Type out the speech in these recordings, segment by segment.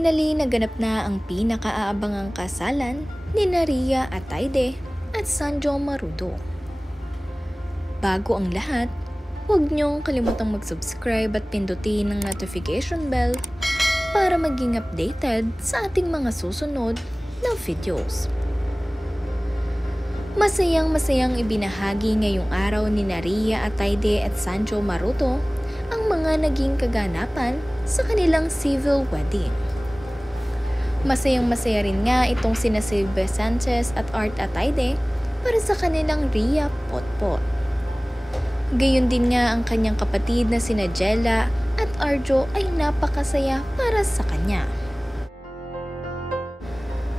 Finally, naganap na ang pinakaabangang kasalan ni Ria Ataide at Sanjo Marudo. Bago ang lahat, huwag niyong kalimutang mag-subscribe at pindutin ang notification bell para maging updated sa ating mga susunod na videos. Masayang ibinahagi ngayong araw ni Ria Ataide at Sanjo Marudo ang mga naging kaganapan sa kanilang civil wedding. Masayang-masaya rin nga itong sina Silvia Sanchez at Art Ataide para sa kanilang Ria Potpot. Gayon din nga ang kanyang kapatid na sina Jella at Arjo ay napakasaya para sa kanya.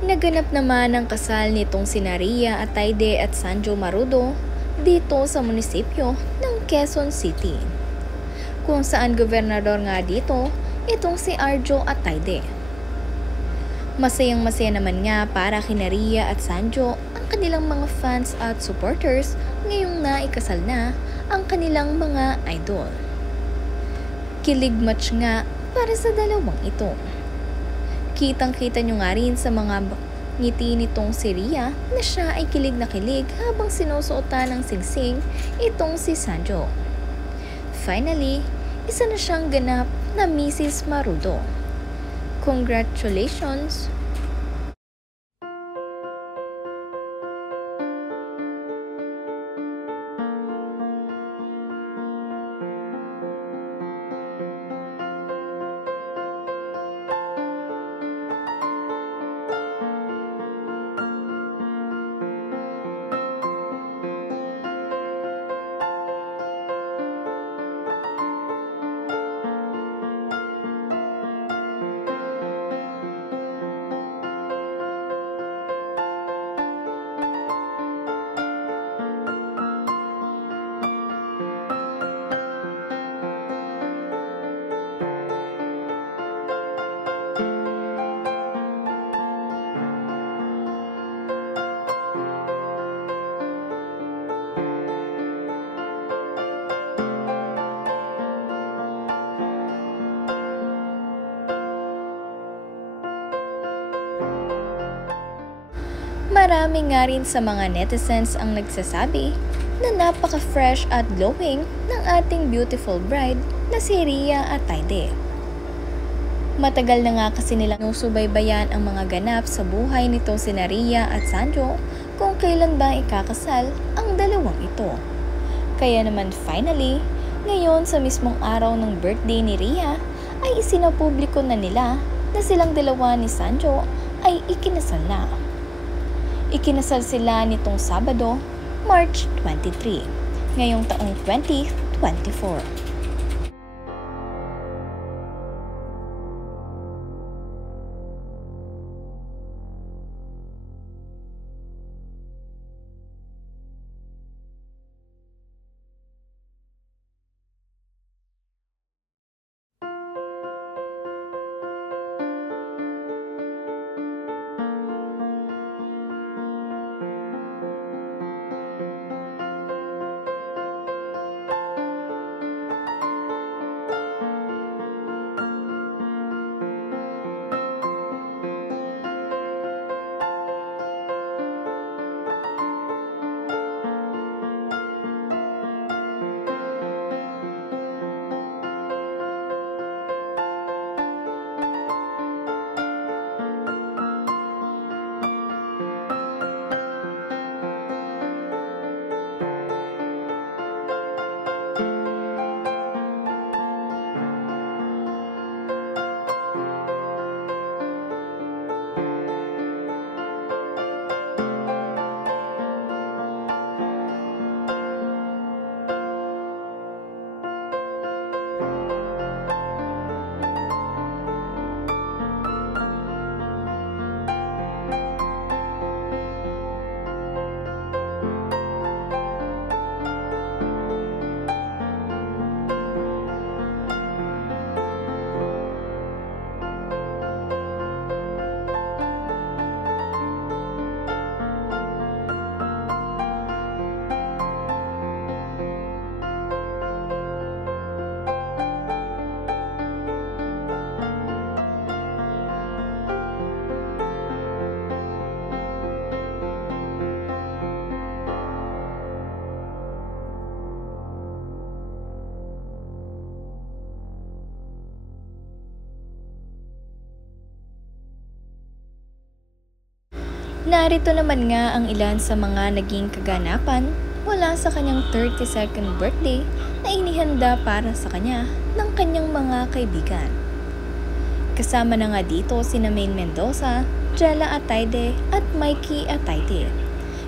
Naganap naman ang kasal nitong sina Ria Ataide at Sanjo Marudo dito sa munisipyo ng Quezon City, kung saan gobernador nga dito itong si Arjo Ataide. Masayang-masaya naman nga para kina Ria at Sanjo ang kanilang mga fans at supporters ngayong naikasal na ang kanilang mga idol. Kilig match nga para sa dalawang ito. Kitang-kita nyo nga rin sa mga ngiti nitong si Ria na siya ay kilig na kilig habang sinusuotan ng singsing itong si Sanjo. Finally, isa na siyang ganap na Mrs. Marudo. Congratulations! Marami nga rin sa mga netizens ang nagsasabi na napaka-fresh at glowing ng ating beautiful bride na si Ria Ataide. Matagal na nga kasi nilang nusubaybayan ang mga ganap sa buhay nito sina Ria at Sanjo kung kailan ba ikakasal ang dalawang ito. Kaya naman finally, ngayon sa mismong araw ng birthday ni Ria ay isinapubliko na nila na silang dalawa ni Sanjo ay ikinasal na. Ikinasal sila nitong Sabado, March 23, ngayong taong 2024. Narito naman nga ang ilan sa mga naging kaganapan mula sa kanyang 32nd birthday na inihanda para sa kanya ng kanyang mga kaibigan. Kasama na nga dito sina Maine Mendoza, Jella Atayde at Mikey Atayde.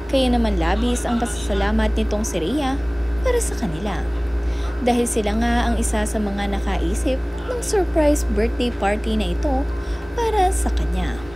Kaya naman labis ang pasasalamat nitong si Rhea para sa kanila. Dahil sila nga ang isa sa mga nakaisip ng surprise birthday party na ito para sa kanya.